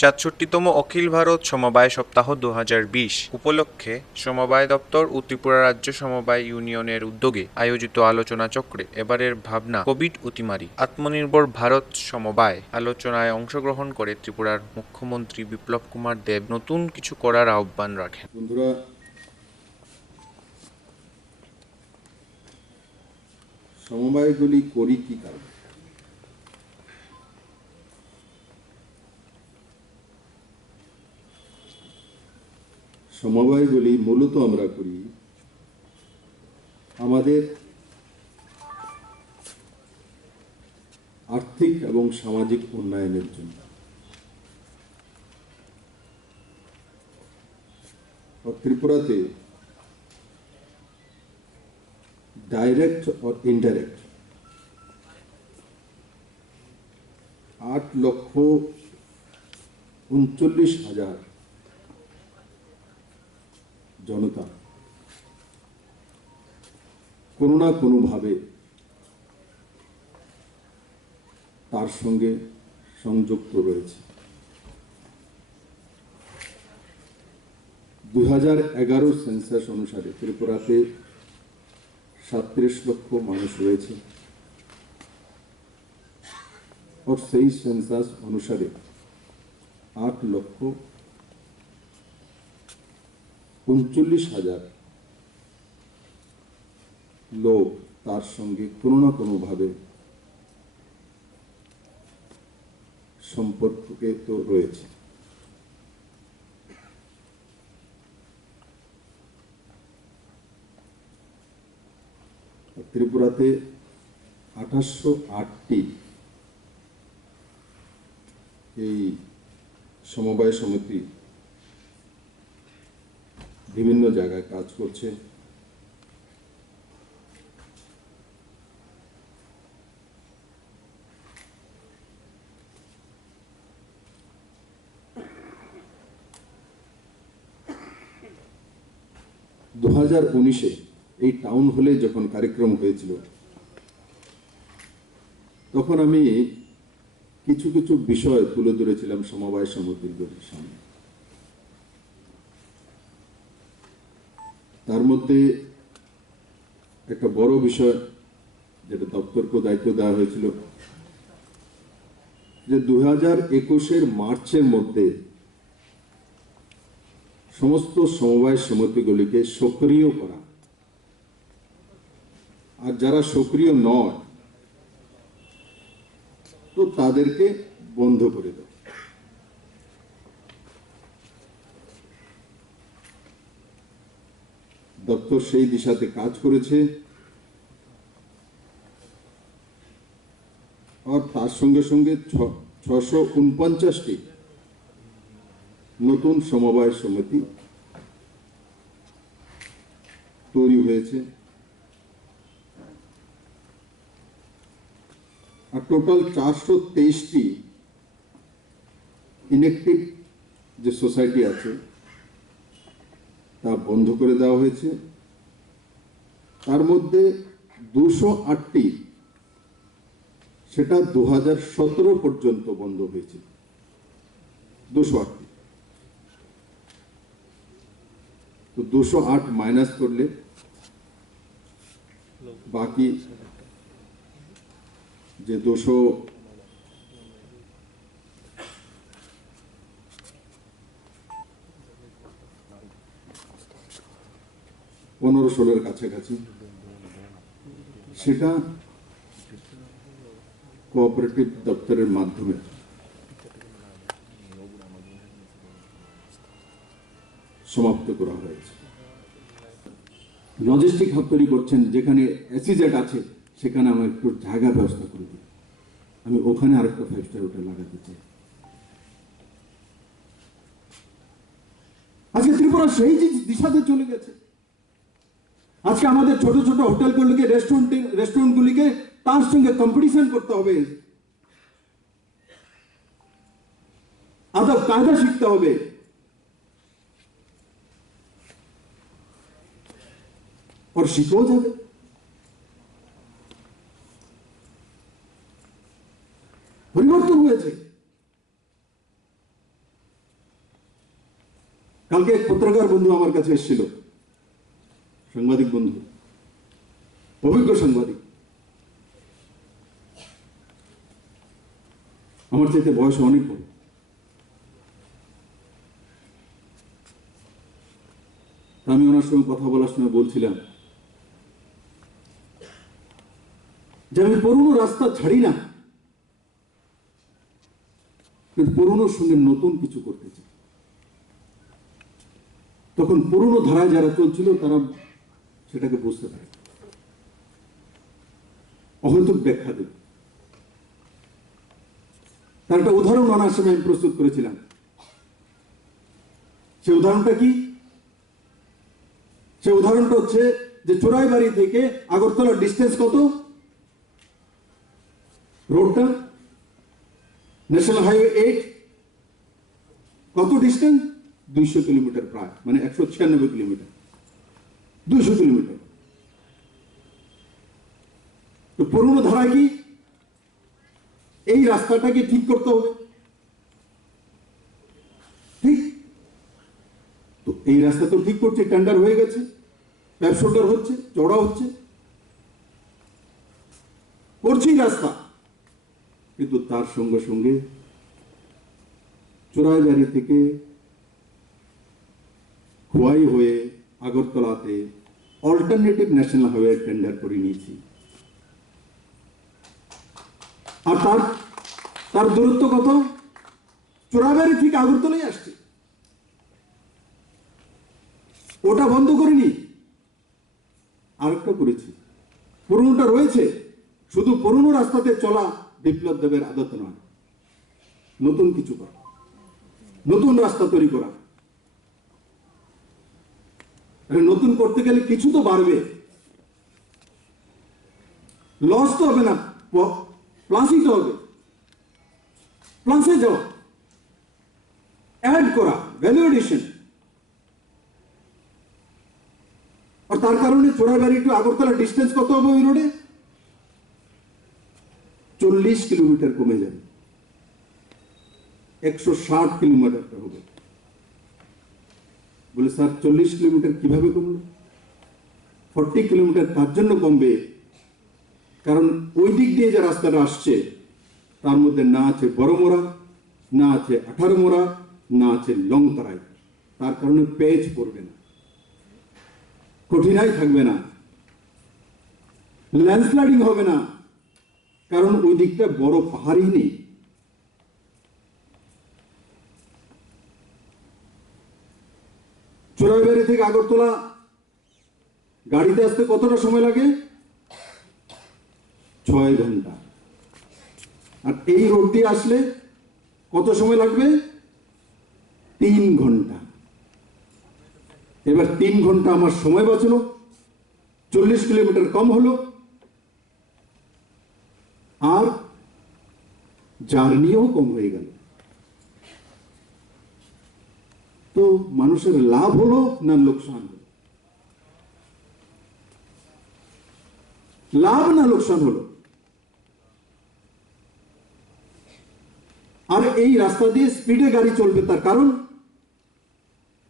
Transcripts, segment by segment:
৬৭তম অখিল ভারত সমবায় সপ্তাহ ২০২০ উপলক্ষে সমবায় দপ্তর ও ত্রিপুরা রাজ্য সমবায় ইউনিয়নের উদ্যোগে আয়োজিত আলোচনা চক্রে এবারের ভাবনা কোভিড অতিমারি আত্মনির্ভর ভারত সমবায় আলোচনায় অংশগ্রহণ করে ত্রিপুরার মুখ্যমন্ত্রী বিপ্লব কুমার দেব নতুন কিছু করার আহ্বান রাখেন। বন্ধুরা, সমবায়গুলি করি কি কারণে? সমবায়গুলি মূলত আমরা করি আমাদের আর্থিক এবং সামাজিক উন্নয়নের জন্য। ত্রিপুরাতে ডাইরেক্ট और ইনডাইরেক্ট 8,39,000 জনতা কোনো না কোনোভাবে তার সঙ্গে সংযুক্ত রয়েছে। 2011 সেন্সাস অনুসারে ত্রিপুরাতে 37 লক্ষ মানুষ রয়েছে और সেই সেন্সাস অনুসারে 8,39,000 লোক তার সঙ্গে কোনো না কোনোভাবে সম্পর্কিত রয়েছে। ত্রিপুরাতে 2808টি এই সমবায় সমিতি বিভিন্ন জায়গায় কাজ করছে। দু 2019-এ এই টাউন হলে যখন কার্যক্রম হয়েছিল তখন আমি কিছু কিছু বিষয় তুলে ধরেছিলাম সমবায় সমিতিগুলির সামনে। তার মধ্যে একটা বড় বিষয় যেটা দপ্তরকে দায়িত্ব দেওয়া হয়েছিল যে 2021-এর মার্চের মধ্যে সমস্ত সমবায় সমিতিগুলিকে সক্রিয় করা, আর যারা সক্রিয় নয় তো তাদেরকে বন্ধ করে দেয়। দপ্তর সেই দিশাতে কাজ করেছে আর তার সঙ্গে সঙ্গে 649টি নতুন সমবায় সমিতি তৈরি হয়েছে আর টোটাল 423টি ইনঅ্যাক্টিভ যে সোসাইটি আছে তা বন্ধ করে দেওয়া হয়েছে। তার মধ্যে 208টি সেটা 2017 পর্যন্ত বন্ধ হয়েছে। 208টি, তো 208 মাইনাস করলে বাকি যে 215-16 কাছাকাছি সেটা কোঅপারেটিভ দপ্তরের মাধ্যমে সমাপ্ত করা হয়েছে। লজিস্টিক হাব তৈরি করছেন, যেখানে এসিজেড আছে সেখানে আমার একটু জায়গা ব্যবস্থা করে দিই, আমি ওখানে আরেকটা 5 স্টার হোটেল লাগাতে চাই। আজকে ত্রিপুরা সেই দিশাতে চলে গেছে। আজকে আমাদের ছোট ছোট হোটেলগুলিকে, রেস্টুরেন্টগুলিকে তার সঙ্গে কম্পিটিশন করতে হবে, আদব কায়দা শিখতে হবে। और শিখেও যাবে। পরিবর্তন হয়েছে। কালকে এক পত্রকার বন্ধু আমার কাছে এসেছিল, সাংবাদিক বন্ধু, অভিজ্ঞ সাংবাদিক, আমার চাইতে বয়স অনেক বড়। আমি ওনার সঙ্গে কথা বলার সময় বলছিলাম যে আমি পুরনো রাস্তা ছাড়ি না, কিন্তু পুরনোর সঙ্গে নতুন কিছু করতে চাই। তখন পুরনো ধারায় যারা চলছিল তারা সেটাকে বুঝতে পারে, অহৈতুক ব্যাখ্যা দেবে। তার একটা উদাহরণ আনার সময় আমি প্রস্তুত করেছিলাম। সে উদাহরণটা কি? সে উদাহরণটা হচ্ছে যে চোরাইবাড়ি থেকে আগরতলার ডিস্টেন্স কত? রোডটা ন্যাশনাল হাইওয়ে 8 কত ডিস্টেন্স? 200 কিলোমিটার, প্রায় মানে 196 কিলোমিটার, 200 কিলোমিটার। তো পুরনো ধারায় কি এই রাস্তাটাকে ঠিক করতে হবে, ঠিক? তো এই রাস্তা তো ঠিক করছে, টেন্ডার হয়ে গেছে, প্যাপশোল্ডার হচ্ছে, চড়া হচ্ছে, করছি রাস্তা। কিন্তু তার সঙ্গে সঙ্গে চোরাইবাড়ি থেকে খোয়াই হয়ে আগরতলাতে অল্টারনেটিভ ন্যাশনাল হাইওয়ে টেন্ডার করে নিয়েছি। আর তার দূরত্ব কত? চোরাইবাড়ি থেকে আগরতলাই আসছে। ওটা বন্ধ করিনি, আরেকটা করেছি। পুরনোটা রয়েছে, শুধু পুরনো রাস্তাতে চলা বিপ্লব দেবের আদত নয়, নতুন কিছু করা, নতুন রাস্তা তৈরি করা। নতুন করতে গেলে কিছু তো বাড়বে, লস তো হবে না, প্লাসই তো হবে। প্লাসে যাওয়া, অ্যাড করা, ভ্যালু এডিশন। আর তার কারণে চোরাইবাড়ি টু আগরতলা ডিস্টেন্স কত হবে ওই রোডে? 40 কিলোমিটার কমে যাবে, 160 কিলোমিটার হবে। বলে স্যার 40 কিলোমিটার কিভাবে কমলো? 40 কিলোমিটার তার জন্য কমবে কারণ ওই দিক দিয়ে যে রাস্তাটা আসছে তার মধ্যে না আছে বড়মোড়া, না আছে 18 মোড়া, না আছে লংতরাই। তার কারণে পেজ পড়বে না, কঠিনাই থাকবে না, ল্যান্ডস্লাইডিং হবে না, কারণ ওই দিকটা বড় পাহাড়ই নেই। চোরাইবাড়ি থেকে আগরতলা গাড়িতে আসতে কতটা সময় লাগে? 6 ঘন্টা। আর এই রোড দিয়ে আসলে কত সময় লাগবে? 3 ঘন্টা। এবার 3 ঘন্টা আমার সময় বাঁচলো, 40 কিলোমিটার কম হলো, আর জার্নিও কম হয়ে গেল। তো মানুষের লাভ হলো না লোকসান হলো? লাভ না লোকসান হলো? আর এই রাস্তা দিয়ে স্পিডে গাড়ি চলবে, তার কারণ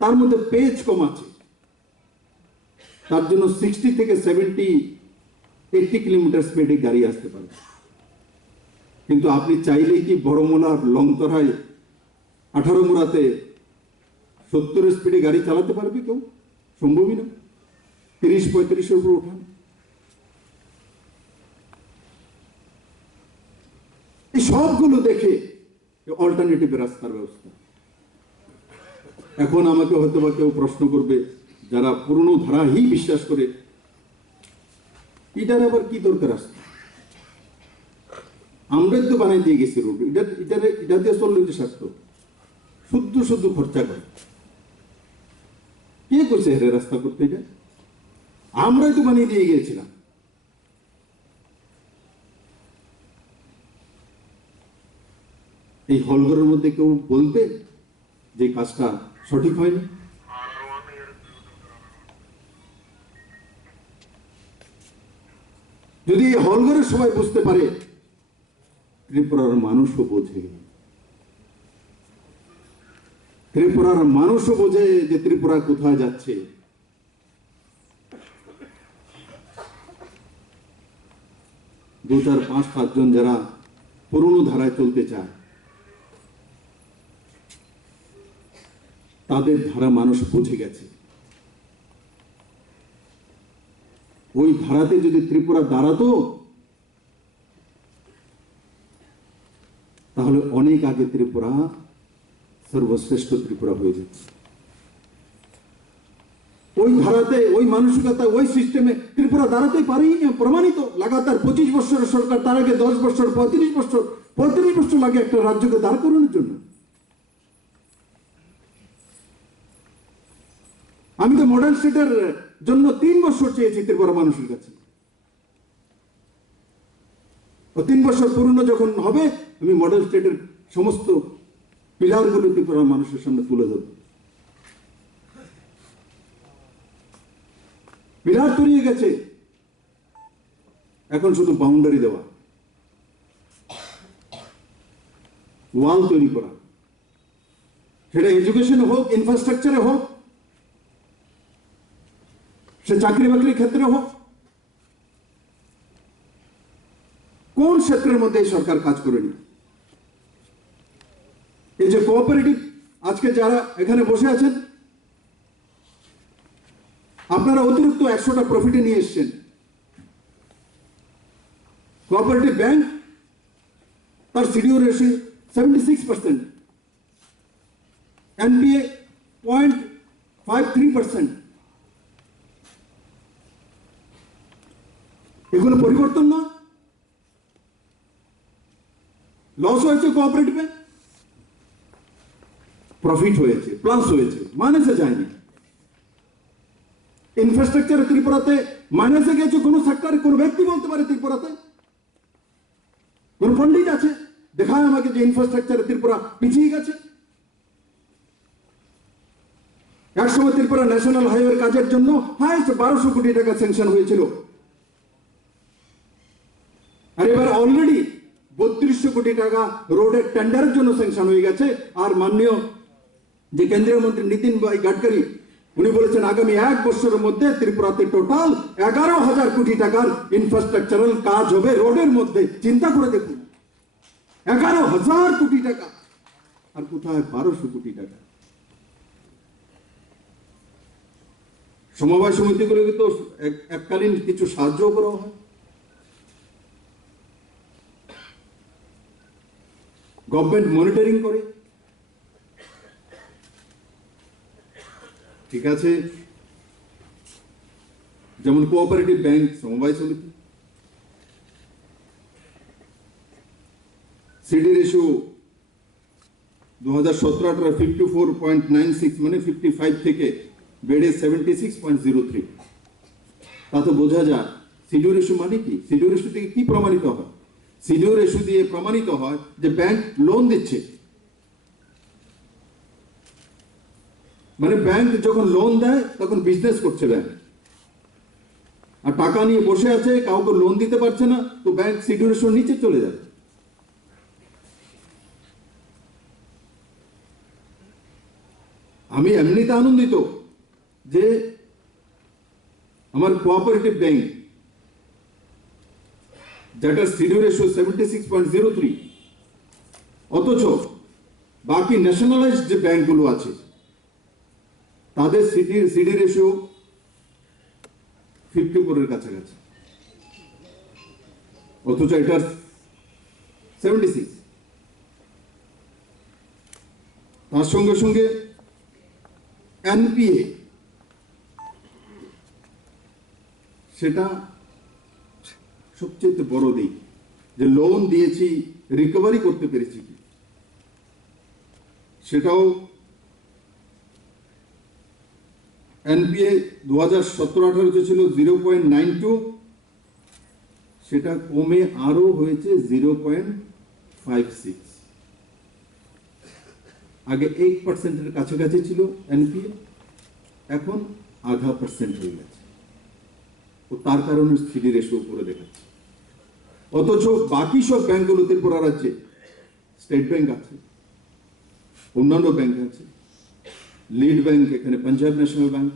তার মধ্যে পেজ কম আছে। তার জন্য 60 থেকে 70-80 কিলোমিটার স্পিডে গাড়ি আসতে পারে। কিন্তু আপনি চাইলেই কি বড়মোলার লংতরায় 18 মোড়াতে 70 স্পিডে গাড়ি চালাতে পারবে কেউ? সম্ভবই না। 30-35-এর উপর ওঠান। এই সবগুলো দেখে অল্টারনেটিভ রাস্তার ব্যবস্থা। এখন আমাকে হয়তো বা কেউ প্রশ্ন করবে, যারা পুরনো ধারাই বিশ্বাস করে, এটার আবার কি দরকার আসছে? আমরাই তো বানাই দিয়ে গেছি রোড, এটা দিয়ে চললে যে স্বাস্থ্য শুদ্ধ শুদ্ধ খরচা করে। কে করছে হেরে রাস্তা করতে? এটা আমরাই তো বানিয়ে দিয়ে গিয়েছিলাম। এই হলঘরের মধ্যে কেউ বলতে যে কাজটা সঠিক হয়নি? যদি এই হলঘরের সবাই বুঝতে পারে, ত্রিপুরার মানুষও বোঝে। ত্রিপুরার মানুষও বোঝে যে ত্রিপুরা কোথায় যাচ্ছে। দু চার পাঁচ সাতজন যারা পুরনো ধারায় চলতে চায় তাদের ধারা মানুষ বুঝে গেছে। ওই ধারাতে যদি ত্রিপুরা দাঁড়াতো তাহলে অনেক আগে ত্রিপুরা সর্বশ্রেষ্ঠ ত্রিপুরা হয়ে যেত। ওই ধারাতে, ওই মানসিকতা, ওই সিস্টেমে ত্রিপুরা দাঁড়াতে পারেই না, প্রমাণিত। লাগাতার 25 বছরের সরকার, তার আগে 10 বছর, 35 বছর লাগে একটা রাজ্যকে দাঁড় করানোর জন্য। আমি তো মডার্ন স্টেটের জন্য 3 বছর চেয়েছি ত্রিপুরা মানুষের কাছে। ও 3 বছর পূর্ণ যখন হবে, আমি মডার্ন স্টেটের সমস্ত পিলারগুলো ত্রিপুরা মানুষের সামনে তুলে ধরব। পিলার তৈরি হয়ে গেছে, এখন শুধু বাউন্ডারি দেওয়া, ওয়াল তৈরি করা, সেটা এডুকেশনে হোক, ইনফ্রাস্ট্রাকচারে হোক, সে চাকরি বাকরির ক্ষেত্রে হোক। কোন ক্ষেত্রের মধ্যে এই সরকার কাজ করেনি? এই যে কোঅপারেটিভ, আজকে যারা এখানে বসে আছেন, আপনারা অতিরিক্ত 100টা প্রফিটে নিয়ে এসছেন। কোঅপারেটিভ ব্যাংক তার সিডিও রেশিও 76%, এনপিএ 0.53%। এগুলো পরিবর্তন না? লস হয়েছে কোঅপারেটিভে, প্রফিট হয়েছে, প্লাস হয়েছে, মাইনাসে যায়নি। ইনফ্রাস্ট্রাকচার ত্রিপুরাতে মাইনাসে গেছে কোন সেক্টরে? কোন ব্যক্তি বলতে পারে ত্রিপুরাতে কোন পণ্ডিত আছে দেখায় আমাকে যে ইনফ্রাস্ট্রাকচারে ত্রিপুরা পিছিয়ে গেছে? একসময় ত্রিপুরা ন্যাশনাল হাইওয়ের কাজের জন্য হাইস্ট 1200 কোটি টাকা স্যাংশন হয়েছিল, আর এবার অলরেডি 3200 কোটি টাকা রোডের টেন্ডারের জন্য স্যাংশন হয়ে গেছে। আর মাননীয় যে কেন্দ্রীয় মন্ত্রী নীতিন ভাই গাডকারি, উনি বলেছেন আগামী 1 বছরের মধ্যে ত্রিপুরাতে টোটাল 11,000 কোটি টাকার ইনফ্রাস্ট্রাকচারাল কাজ হবে রোডের মধ্যে। চিন্তা করে দেখুন, 11,000 কোটি টাকা, আর কোথায় 1200 কোটি টাকা। সমবায় সমিতিগুলোকে তো এককালীন কিছু সাহায্য করা হয়, গভর্নমেন্ট মনিটরিং করে, ঠিক আছে। যেমন কোঅপারেটিভ ব্যাংক, সমবায় সমিতি, সিডি রেশিও 2017-18 54.96, মানে 55 থেকে বেড়ে 76.03। তা তো বোঝা যায় সিডিও রেশিও মানে কি। সিডিও রেশিও থেকে কি প্রমাণিত হয়? সিডিও রেশিও দিয়ে প্রমাণিত হয় যে ব্যাংক লোন দিচ্ছে। মানে ব্যাংক যখন লোন দেয় তখন বিজনেস করছে ব্যাংক, আর টাকা নিয়ে বসে আছে, কাউকে লোন দিতে পারছে না, তো ব্যাংক সিডিও রেশিওর নিচে চলে যাবে। আমি এমনিতে আনন্দিত যে আমার কোঅপারেটিভ ব্যাংক, যেটার সিডিও রেশিও 76.03, অথচ বাকি ন্যাশনালাইজড যে ব্যাংকগুলো আছে তাদের সিডি রেশিও 54 এর কাছাকাছি, অথচ এটার 76। তার সঙ্গে সঙ্গে এনপিএ, সেটা সবচেয়ে বড় দিক, যে লোন দিয়েছি রিকভারি করতে পেরেছি কি, সেটাও এনপিএ 2017-18 ছিল 0.92, সেটা কমে আরো হয়েছে 0.56। আগে 8% কাছাকাছি ছিল এনপিএ, এখন 0.5% হয়ে গেছে। ও তার কারণে সিডি রেশিও উপরে দেখাচ্ছে। অথচ বাকি সব ব্যাংকগুলো ত্রিপুরা রাজ্যে, স্টেট ব্যাংক আছে, অন্যান্য ব্যাংক আছে, লিড ব্যাংক এখানে পাঞ্জাব ন্যাশনাল ব্যাংক,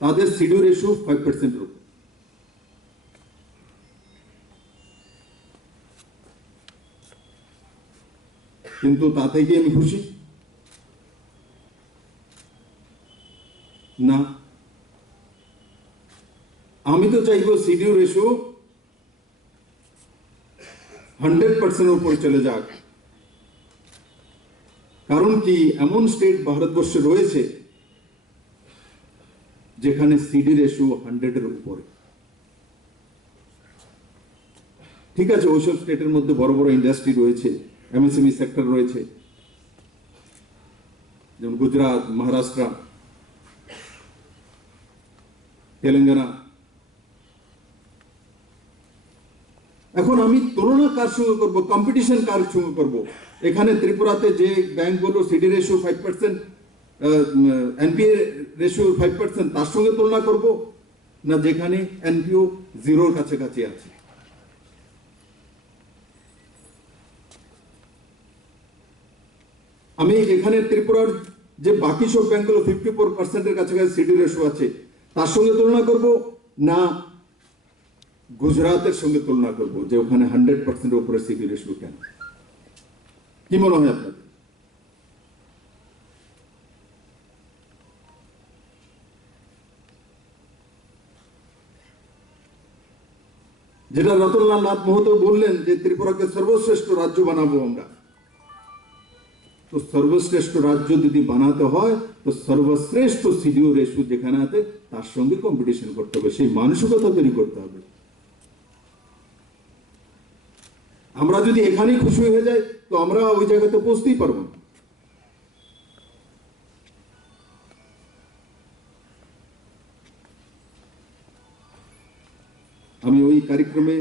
তাদের সিডি রেশিও 5% এর উপর। কিন্তু তাতে কি আমি খুশি? না, আমি তো চাইবো সিডি রেশিও 100% উপরে চলে যাক। কারণ কি, এমন স্টেট ভারতবর্ষে রয়েছে যেখানে সিডি রেশিও 100 এর উপরে। ঠিক আছে, ওইসব স্টেটের মধ্যে বড় বড় ইন্ডাস্ট্রি রয়েছে, এমএসএমই সেক্টর রয়েছে, যেমন গুজরাট, মহারাষ্ট্র, তেলেঙ্গানা। এখন আমি তুলনা কার সঙ্গে করব, কম্পিটিশন কার সঙ্গে করব? এখানে ত্রিপুরাতে যে ব্যাংকগুলো সিডি রেশিও 5%, এনপিএ রেশিও 5%, তার সঙ্গে তুলনা করব, না যেখানে এনপিও জিরোর কাছাকাছি আছে? আমি এখানে ত্রিপুরার যে বাকি সব ব্যাংকগুলো 54% এর কাছাকাছি সিডি রেশিও আছে, তার সঙ্গে তুলনা করব, না গুজরাতের সঙ্গে তুলনা করব যে ওখানে 100% উপরে সিডি রেশিও? কেন? কি মনে হয় আপনাদের? যেটা রতনলাল নাথ মহোদয় বললেন যে ত্রিপুরাকে সর্বশ্রেষ্ঠ রাজ্য বানাবো আমরা, তো সর্বশ্রেষ্ঠ রাজ্য যদি বানাতে হয় তো সর্বশ্রেষ্ঠ সিডিও রেশিও যেখানে আছে তার সঙ্গে কম্পিটিশন করতে হবে, সেই মানসিকতা তৈরি করতে হবে। আমরা যদি এখানেই খুশি হয়ে যাই তো আমরা ওই জায়গাতে পৌঁছতেই পারবো না। আমি ওই কার্যক্রমে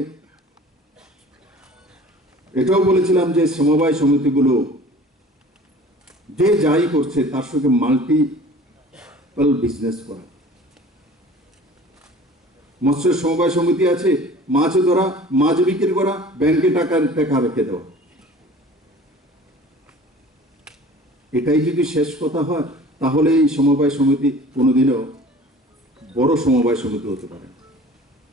এটাও বলেছিলাম যে সমবায় সমিতিগুলো যে যাই করছে তার সঙ্গে মাল্টিপল বিজনেস করা। মৎস্য সমবায় সমিতি আছে, মাছ ধরা, মাছ বিক্রি করা, ব্যাংকে টাকা রেখে দেওয়া। এটাই যদি শেষ কথা হয় তাহলে এই সমবায় সমিতি কোনোদিনও বড় সমবায় সমিতি হতে পারে না,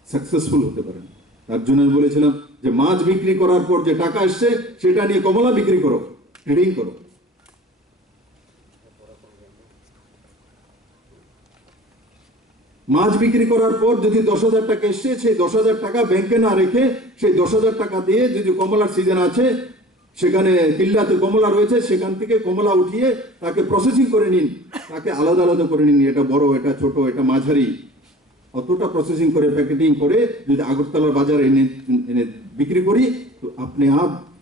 সাকসেসফুল হতে পারে না। তার জন্য আমি বলেছিলাম যে মাছ বিক্রি করার পর যে টাকা আসছে সেটা নিয়ে কমলা বিক্রি করো, ট্রেডিং করো। মাছ বিক্রি করার পর যদি 10,000 টাকা এসছে, সেই 10,000 টাকা ব্যাংকে না রেখে সেই 10,000 টাকা দিয়ে, যদি কমলার সিজন আছে সেখানে কিল্লাতে কমলা রয়েছে, সেখান থেকে কমলা উঠিয়ে তাকে প্রসেসিং করে নিন, তাকে আলাদা আলাদা করে নিন, এটা বড়, এটা ছোট, এটা মাঝারি, অতটা প্রসেসিং করে প্যাকেটিং করে যদি আগরতলার বাজারে এনে বিক্রি করি তো আপনি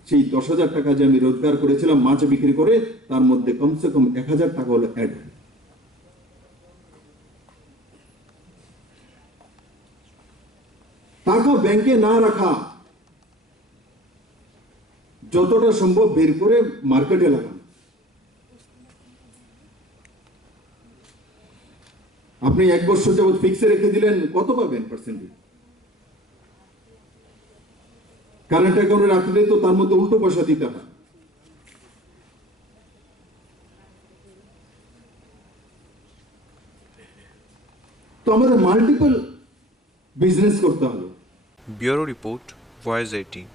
সেই 10,000 টাকা যে আমি রোজগার করেছিলাম মাছ বিক্রি করে, তার মধ্যে কমসে কম 1,000 টাকা হলো অ্যাড। টাকা ব্যাংকে না রাখা, যতটা সম্ভব বের করে মার্কেটে লাগান। আপনি 1 বছর যাবত ফিক্সে রেখে দিলেন, কত পাবেন পার্সেন্টেজ? কারেন্ট অ্যাকাউন্টে রাখলে তো তার মধ্যে উল্টো পয়সা দিতে হয়। তো আমাদের মাল্টিপল বিজনেস করতে হবে। Bureau report, voice 18।